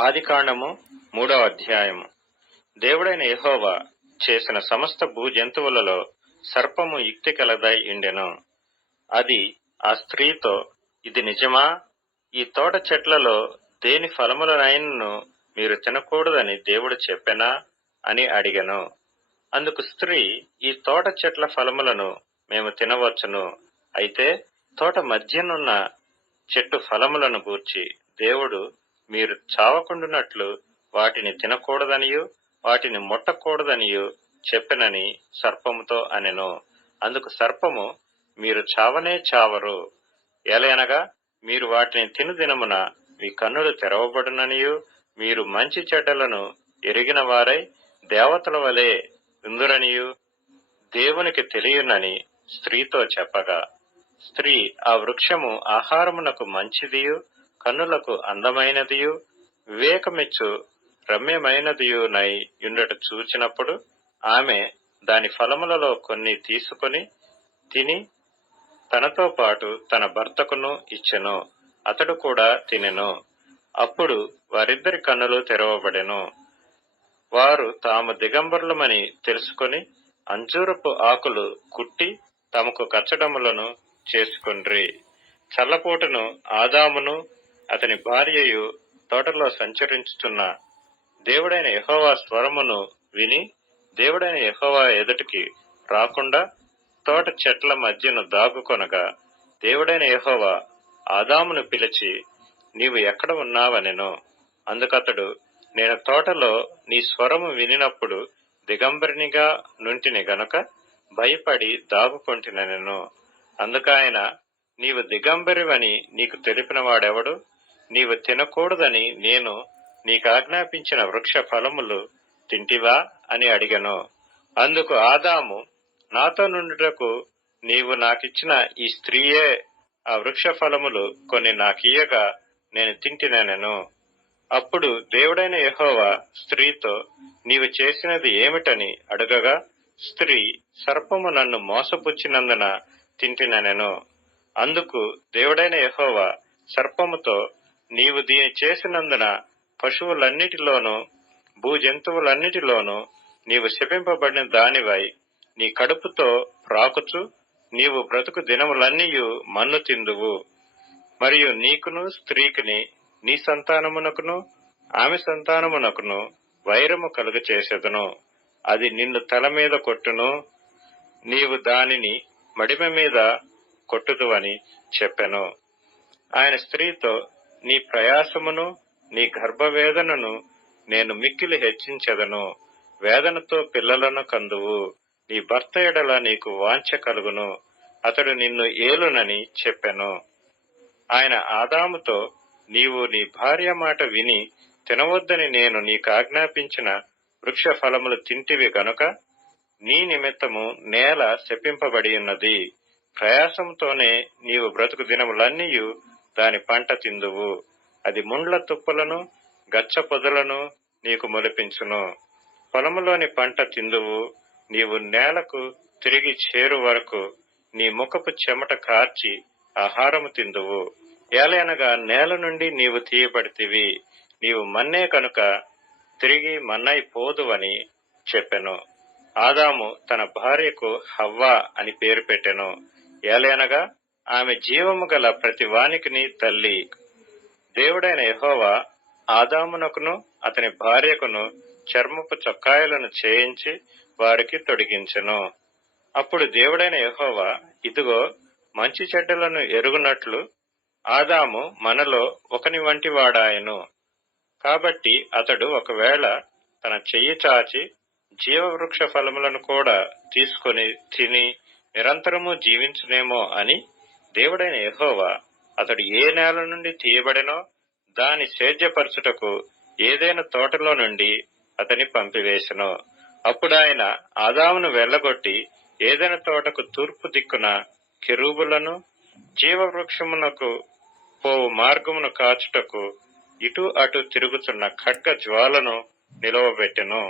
ఆదికాండము 3వ అధ్యాయము. దేవుడైన యెహోవా చేసిన సమస్త భూజంతువులలో సర్పము యుక్తి కలదై ఉండెను. అది ఆ స్త్రీతో, ఇది నిజమా? ఈ తోట చెట్లలో దేని ఫలములనైనను మీరు తినకూడదని దేవుడు చెప్పెనా అని అడిగెను. అందుకు స్త్రీ, ఈ తోట చెట్ల ఫలములను మేము తినవచ్చును. అయితే తోట మధ్యనున్న చెట్టు ఫలములను గూర్చి దేవుడు మీరు చావకుండునట్లు వాటిని తినకూడదనియు వాటిని ముట్టకూడదనియు చెప్పెనని సర్పముతో అనెను. అందుకు సర్పము, మీరు చావనే చావరు. ఎలయనగా మీరు వాటిని తిను దినమున మీ కన్నులు తెరవబడుననియు మీరు మంచి చెడ్డలను ఎరిగిన వారై దేవతల వలె ఉందురనియు దేవునికి తెలియనని స్త్రీతో చెప్పగా, స్త్రీ ఆ వృక్షము ఆహారమునకు మంచిదియు కన్నులకు అందమైనదియు వివేకమిచ్చు రమ్యమైనదియునై యుండుట చూచినప్పుడు ఆమె దాని ఫలములలో కొన్ని తీసుకొని తిని తనతో పాటు తన భర్తకును ఇచ్చెను. అతడు కూడా తినెను. అప్పుడు వారిద్దరి కన్నులు తెరవబడెను. వారు తాము దిగంబరులమని తెలుసుకొని అంజూరపు ఆకులు కుట్టి తమకు కచ్చడములను చేసుకొండ్రి. చల్లపూటను ఆదామును అతని భార్యయు తోటలో సంచరించుచున్న దేవుడైన యెహోవా స్వరమును విని దేవుడైన యెహోవా ఎదుటికి రాకుండా తోట చెట్ల మధ్యను దాగుకొనగా, దేవుడైన యెహోవా ఆదామును పిలిచి, నీవు ఎక్కడ ఉన్నావనెను. అందుకతడు, నేను తోటలో నీ స్వరము వినినప్పుడు దిగంబరినిగా నుంటిని గనుక భయపడి దాగుకొంటినెను. అందుకాయన, నీవు దిగంబరివని నీకు తెలిపిన వాడెవడు? నీవు తినకూడదని నేను నీకాజ్ఞాపించిన వృక్ష ఫలములు తింటివా అని అడిగెను. అందుకు ఆదాము, నాతో నుండుటకు నీవు నాకిచ్చిన ఈ స్త్రీయే ఆ వృక్ష ఫలములు కొన్ని నాకియ్యగా నేను తింటినెను. అప్పుడు దేవుడైన యెహోవా స్త్రీతో, నీవు చేసినది ఏమిటని అడుగగా, స్త్రీ, సర్పము నన్ను మోసపుచ్చినందున తింటినెను. అందుకు దేవుడైన యెహోవా సర్పముతో, నీవు దీని చేసినందున పశువులన్నిటిలోనూ భూజంతువులన్నిటిలోనూ నీవు శపింపబడిన దానివై నీ కడుపుతో ప్రాకుచు నీవు బ్రతుకు దినములన్నీయు మన్ను తిందువు. మరియు నీకును స్త్రీకిని నీ సంతానమునకును ఆమె సంతానమునకును వైరము కలుగ చేసెదను. అది నిన్ను తల మీద కొట్టును, నీవు దానిని మడిమ మీద కొట్టుదువని చెప్పెను. ఆయన స్త్రీతో, నీ ప్రయాసమును నీ గర్భవేదనను నేను మిక్కిలి హెచ్చించెదను. వేదనతో పిల్లలను కందువు. నీ భర్త ఎడల నీకు వాంఛ కలుగును, అతడు నిన్ను ఏలునని చెప్పెను. ఆయన ఆదాముతో, నీవు నీ భార్య మాట విని తినవద్దని నేను నీకాజ్ఞాపించిన వృక్ష ఫలములు తింటివి గనుక నీ నిమిత్తము నేల శపింపబడి ఉన్నది. ప్రయాసంతోనే నీవు బ్రతుకు దినములన్నీయు దాని పంట తిందువు. అది ముండ్ల తుప్పలను గచ్చ పొదలను నీకు మొలిపించును. పొలములోని పంట తిందువు. నీవు నేలకు తిరిగి చేరు వరకు నీ ముఖపు చెమట కార్చి ఆహారము తిందువు. ఏలయనగా నేల నుండి నీవు తీయబడితివి, నీవు మన్నే కనుక తిరిగి మన్నైపోదువని చెప్పెను. ఆదాము తన భార్యకు హవ్వ అని పేరు పెట్టెను. ఏలయనగా ఆమె జీవము గల ప్రతి వానికిని తల్లి. దేవుడైన యెహోవా ఆదామునకును అతని భార్యకును చర్మపు చొక్కాయలను చేయించి వారికి తొడిగించెను. అప్పుడు దేవుడైన యెహోవా, ఇదిగో, మంచి చెడ్డలను ఎరుగునట్లు ఆదాము మనలో ఒకని వంటి వాడాయను. కాబట్టి అతడు ఒకవేళ తన చెయ్యి చాచి జీవవృక్ష ఫలములను కూడా తీసుకొని తిని నిరంతరము జీవించునేమో అని దేవుడైన యెహోవా అతడు ఏ నేల నుండి తీయబడెనో దాని సేద్యపరచుటకు ఏదైనా తోటలో నుండి అతని పంపివేసెను. అప్పుడు ఆయన ఆదామును వెళ్లగొట్టి ఏదైనా తోటకు తూర్పు దిక్కున కెరూబులను, జీవవృక్షమునకు పోవు మార్గమును కాచుటకు ఇటు అటు తిరుగుతున్న ఖడ్గ జ్వాలను నిలవబెట్టెను.